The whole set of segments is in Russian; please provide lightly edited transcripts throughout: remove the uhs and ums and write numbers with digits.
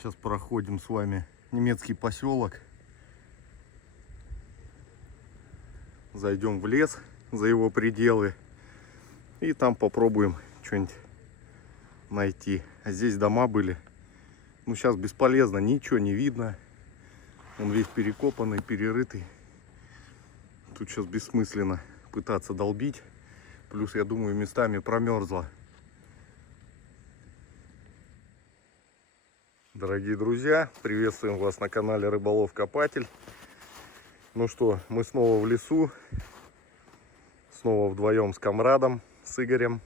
Сейчас проходим с вами немецкий поселок. Зайдем в лес за его пределы. И там попробуем что-нибудь найти. А здесь дома были. Ну сейчас бесполезно, ничего не видно. Он весь перекопанный, перерытый. Тут сейчас бессмысленно пытаться долбить. Плюс, я думаю, местами промерзло. Дорогие друзья, приветствуем вас на канале Рыболов Копатель. Ну что, мы снова в лесу. Снова вдвоем с комрадом, с Игорем.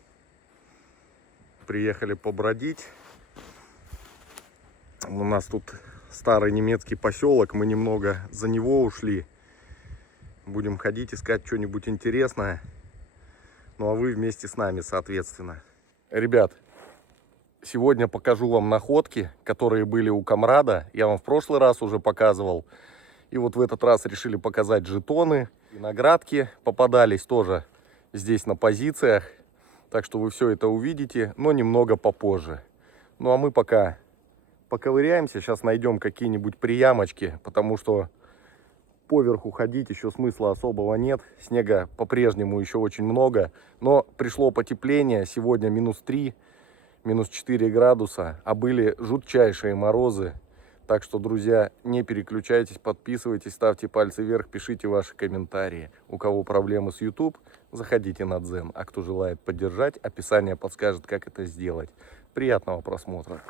Приехали побродить. У нас тут старый немецкий поселок. Мы немного за него ушли. Будем ходить, искать что-нибудь интересное. Ну а вы вместе с нами, соответственно. Ребят, сегодня покажу вам находки, которые были у комрада. Я вам в прошлый раз уже показывал. И вот в этот раз решили показать жетоны. Виноградки попадались тоже здесь на позициях. Так что вы все это увидите, но немного попозже. Ну а мы пока поковыряемся. Сейчас найдем какие-нибудь приямочки, потому что поверху ходить еще смысла особого нет. Снега по-прежнему еще очень много. Но пришло потепление. Сегодня -3, -4 градуса. А были жутчайшие морозы. Так что, друзья, не переключайтесь, подписывайтесь, ставьте пальцы вверх, пишите ваши комментарии. У кого проблемы с YouTube, заходите на Дзен. А кто желает поддержать, описание подскажет, как это сделать. Приятного просмотра.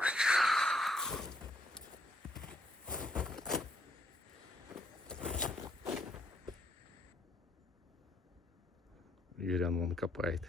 Юрян вон копает.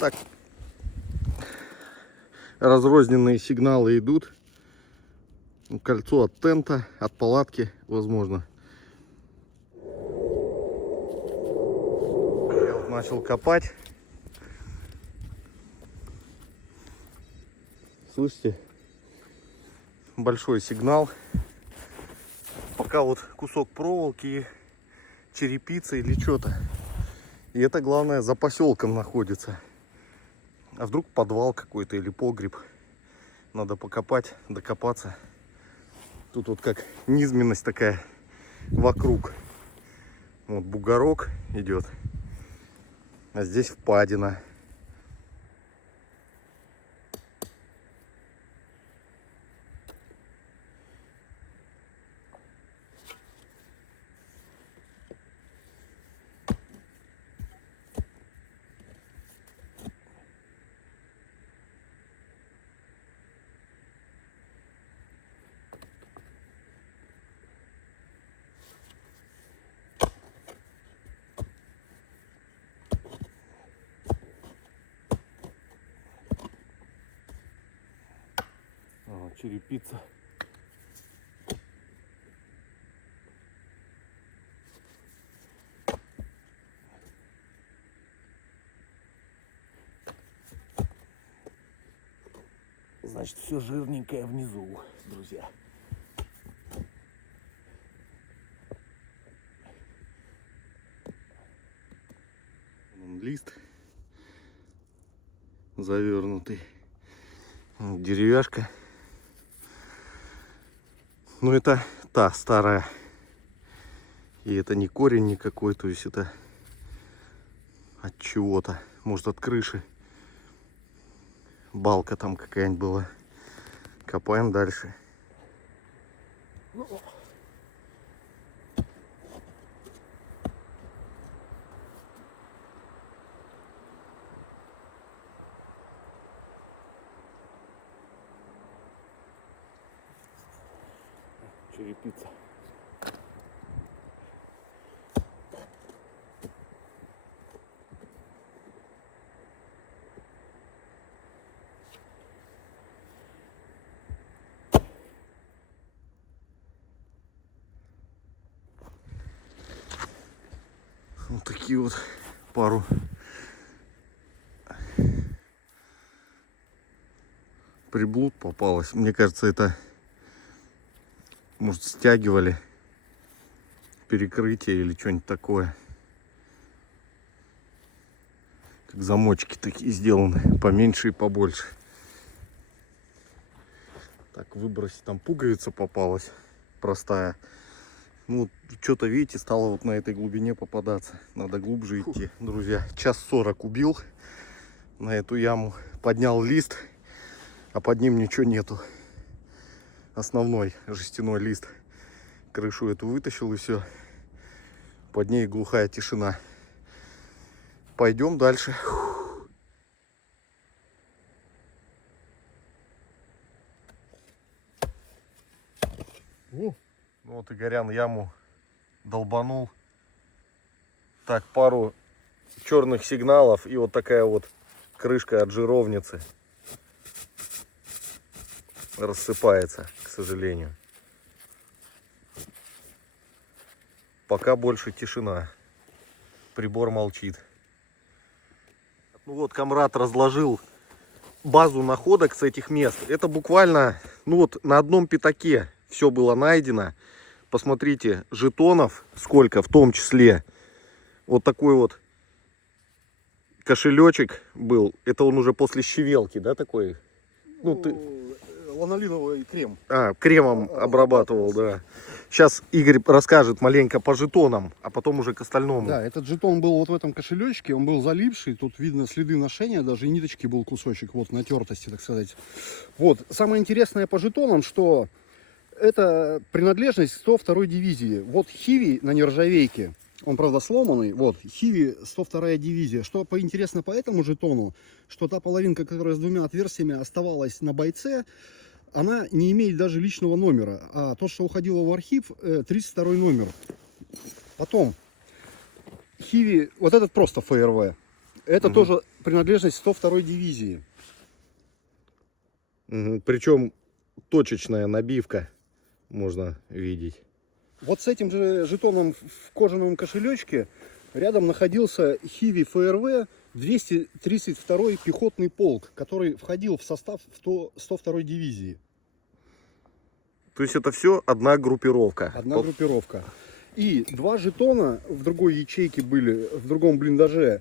Так, разрозненные сигналы идут. Кольцо от тента, от палатки, возможно. Я вот начал копать. Слышите? Большой сигнал. Пока вот кусок проволоки, черепица или что-то. И это, главное, за поселком находится. А вдруг подвал какой-то или погреб. Надо покопать, докопаться. Тут вот как низменность такая вокруг. Вот бугорок идет. А здесь впадина. Черепица. Значит, все жирненькое внизу, друзья. Лист завернутый. Деревяшка. Ну, это та старая. И это не корень никакой, то есть это от чего-то. Может, от крыши. Балка там какая-нибудь была. Копаем дальше. Черепица. такие вот пару приблуд попалось. Мне кажется, это, может, стягивали перекрытие или что-нибудь такое. Как замочки такие сделаны, поменьше и побольше. Так, выбросить, там пуговица попалась простая. Ну, что-то, видите, стало вот на этой глубине попадаться. Надо глубже идти, друзья. 1:40 убил на эту яму. Поднял лист, а под ним ничего нету. Основной жестяной лист. Крышу эту вытащил, и все. Под ней глухая тишина. Пойдем дальше. Ну вот Игорян яму долбанул. Так, пару черных сигналов и вот такая вот крышка от жировницы рассыпается, к сожалению. Пока больше тишина. Прибор молчит. Ну вот, Камрад разложил базу находок с этих мест. Это буквально, ну вот, на одном пятаке все было найдено. Посмотрите, жетонов сколько, в том числе вот такой вот кошелечек был. Это он уже после щавелки, да, такой? Ну, ты... Ланолиновый крем. Кремом обрабатывал, да. Сейчас Игорь расскажет маленько по жетонам, а потом уже к остальному. Да, этот жетон был вот в этом кошелечке, он был залипший, тут видно следы ношения, даже и ниточки был кусочек, вот натертости, так сказать. Вот, самое интересное по жетонам, что это принадлежность 102-й дивизии. Вот Хиви на нержавейке, он, правда, сломанный, вот, Хиви 102-я дивизия. Что поинтересно по этому жетону, что та половинка, которая с двумя отверстиями оставалась на бойце, она не имеет даже личного номера. А то, что уходило в архив, 32 номер. Потом, Хиви, вот этот просто ФРВ. Это тоже принадлежность 102-й дивизии. Причем точечная набивка можно видеть. Вот с этим же жетоном в кожаном кошелечке рядом находился Хиви ФРВ 232-й пехотный полк, который входил в состав 102-й дивизии. То есть это все одна группировка. Одна группировка. И два жетона в другой ячейке были, в другом блиндаже.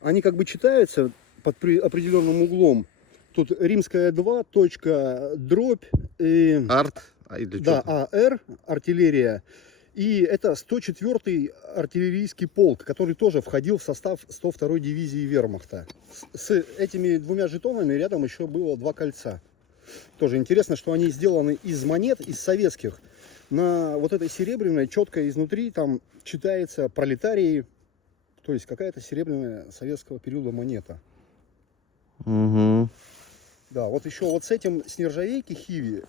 Они как бы читаются под определенным углом. Тут римская 2, точка, дробь. И... Арт. Да, АР, артиллерия. И это 104-й артиллерийский полк, который тоже входил в состав 102-й дивизии вермахта. С этими двумя жетонами рядом еще было два кольца. Тоже интересно, что они сделаны из монет, из советских. На вот этой серебряной, четко изнутри, там читается пролетарии, то есть какая-то серебряная советского периода монета. Угу. Да, вот еще вот с этим, с нержавейки Хиви,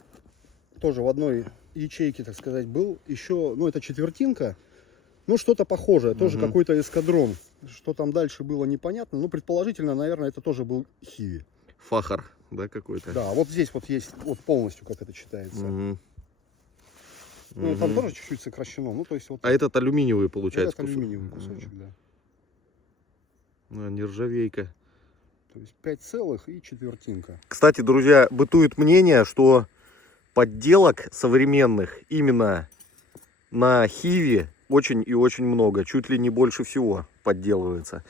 тоже в одной ячейке, так сказать, был еще, ну это четвертинка, ну что-то похожее, тоже какой-то эскадрон. Что там дальше было непонятно, но предположительно, наверное, это тоже был Хиви. Фахар, да, какой-то? Да, вот здесь вот есть, вот полностью как это читается. Ну, там тоже чуть-чуть сокращено. Ну, то есть, вот, а этот алюминиевый получается? Это алюминиевый кусочек, да. Нержавейка. То есть 5 целых и четвертинка. Кстати, друзья, бытует мнение, что подделок современных именно на Хиве очень и очень много. Чуть ли не больше всего подделывается.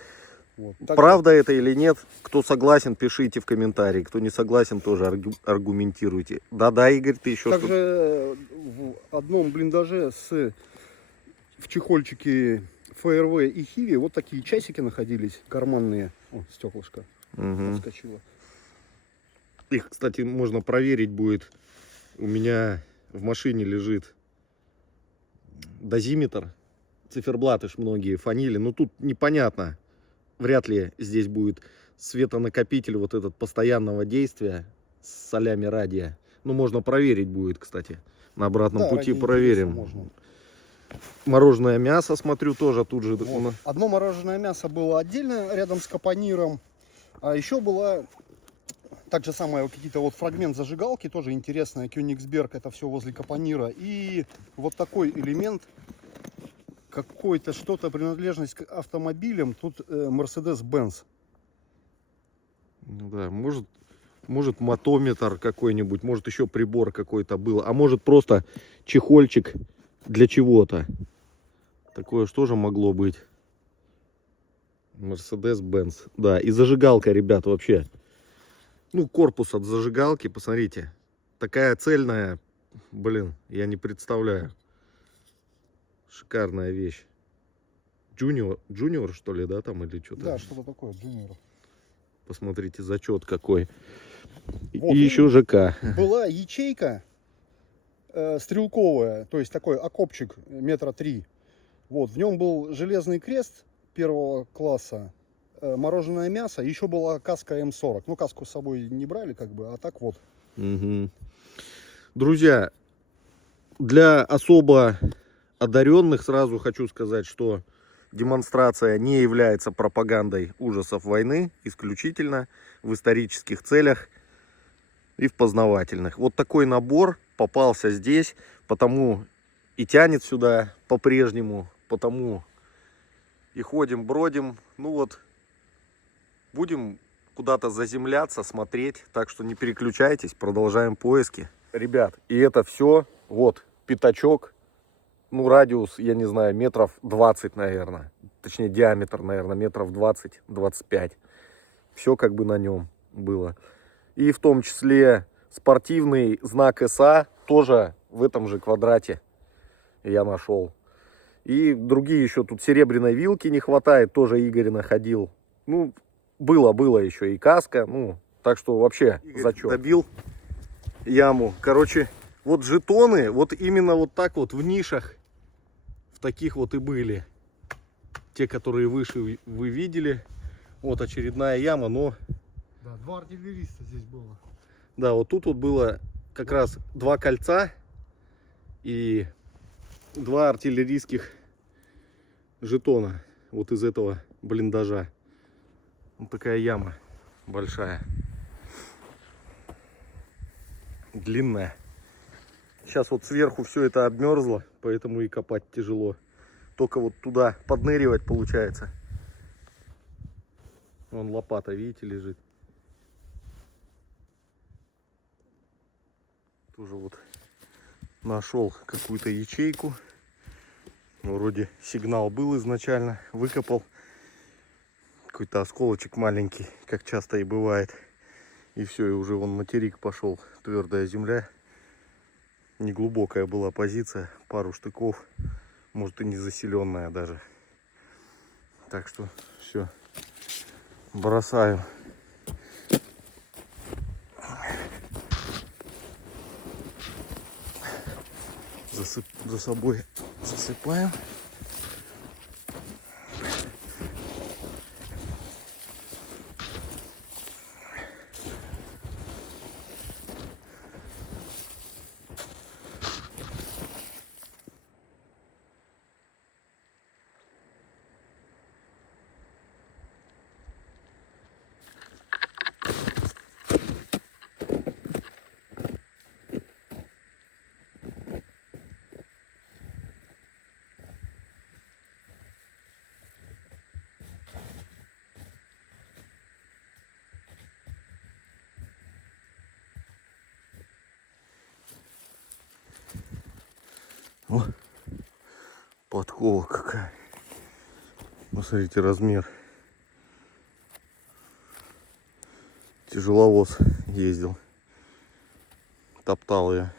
Вот. Правда это или нет? Кто согласен, пишите в комментарии. Кто не согласен, тоже аргументируйте. Да-да, Игорь, ты еще что-то... Также в одном блиндаже в чехольчике ФРВ и Хиви вот такие часики находились, карманные. О, стеклышко отскочило. Их, кстати, можно проверить будет. У меня в машине лежит дозиметр. Циферблаты ж многие фанили. Но тут непонятно. Вряд ли здесь будет светонакопитель вот этот постоянного действия с солями радия. Ну, можно проверить будет, кстати. На обратном пути проверим. Можно. Мороженое мясо, смотрю, тоже тут же. Вот. Одно мороженое мясо было отдельно рядом с капониром. А еще была так же самое, какие-то вот фрагмент зажигалки, тоже интересная, Кёнигсберг, это все возле капонира. И вот такой элемент какой-то что-то принадлежность к автомобилям. Тут Mercedes-Benz. Ну да, может мотометр какой-нибудь, может еще прибор какой-то был, а может просто чехольчик для чего-то. Такое что же могло быть? Mercedes-Benz. Да, и зажигалка, ребят, вообще. Ну, корпус от зажигалки, посмотрите. Такая цельная, блин, я не представляю. Шикарная вещь. Junior, что ли, да, там или что-то? Да, что-то такое, Junior. Посмотрите, зачет какой. Вот, и еще ЖК. Была ячейка стрелковая, то есть такой окопчик метра 3. Вот, в нем был железный крест первого класса, мороженое мясо, еще была каска М40. Ну, каску с собой не брали, как бы, а так вот. Угу. Друзья, для особо одаренных сразу хочу сказать, что демонстрация не является пропагандой ужасов войны, исключительно в исторических целях и в познавательных. Вот такой набор попался здесь, потому и тянет сюда по-прежнему, потому и ходим, бродим. Ну вот, будем куда-то заземляться, смотреть, так что не переключайтесь, продолжаем поиски. Ребят, и это все, вот, пятачок, ну радиус, я не знаю, метров 20, наверное, точнее диаметр, наверное, метров 20-25. Все как бы на нем было. И в том числе спортивный знак СА тоже в этом же квадрате я нашел. И другие еще тут серебряной вилки не хватает, тоже Игорь находил. Ну, было еще и каска, ну, так что вообще зачет. Добил яму. Короче, вот жетоны, вот именно вот так вот в нишах, в таких вот и были. Те, которые выше вы видели. Вот очередная яма, но... Да, 2 артиллериста здесь было. Да, вот тут вот было как раз 2 кольца и 2 артиллерийских жетона вот из этого блиндажа. Вот такая яма большая, длинная. Сейчас вот сверху все это обмерзло, поэтому и копать тяжело. Только вот туда подныривать получается. Вон лопата, видите, лежит. Тоже вот нашел какую-то ячейку. Вроде сигнал был изначально. Выкопал. Какой-то осколочек маленький, как часто и бывает. И все, и уже вон материк пошел. Твердая земля. Неглубокая была позиция. Пару штыков. Может и не заселенная даже. Так что все. Бросаю. За собой засыпаем. О, подкова какая. Посмотрите размер. Тяжеловоз ездил. Топтал я.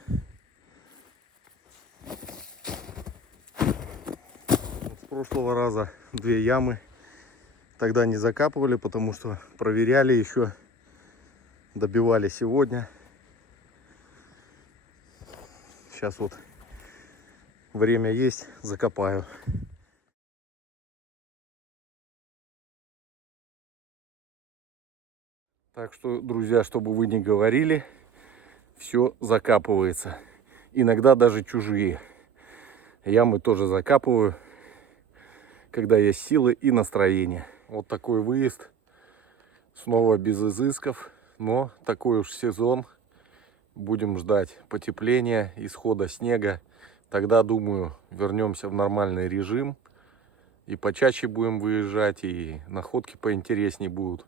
С прошлого раза 2 ямы. Тогда не закапывали, потому что проверяли еще. Добивали сегодня. Сейчас вот время есть, закопаю. Так что, друзья, чтобы вы не говорили, все закапывается. Иногда даже чужие. Ямы тоже закапываю, когда есть силы и настроение. Вот такой выезд. Снова без изысков, но такой уж сезон. Будем ждать потепления, исхода снега. Тогда, думаю, вернемся в нормальный режим. И почаще будем выезжать, и находки поинтереснее будут.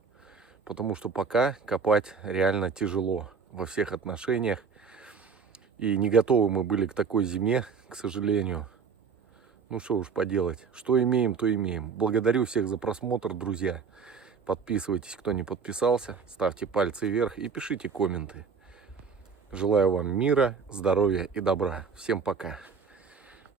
Потому что пока копать реально тяжело во всех отношениях. И не готовы мы были к такой зиме, к сожалению. Ну что уж поделать. Что имеем, то имеем. Благодарю всех за просмотр, друзья. Подписывайтесь, кто не подписался. Ставьте пальцы вверх и пишите комменты. Желаю вам мира, здоровья и добра. Всем пока.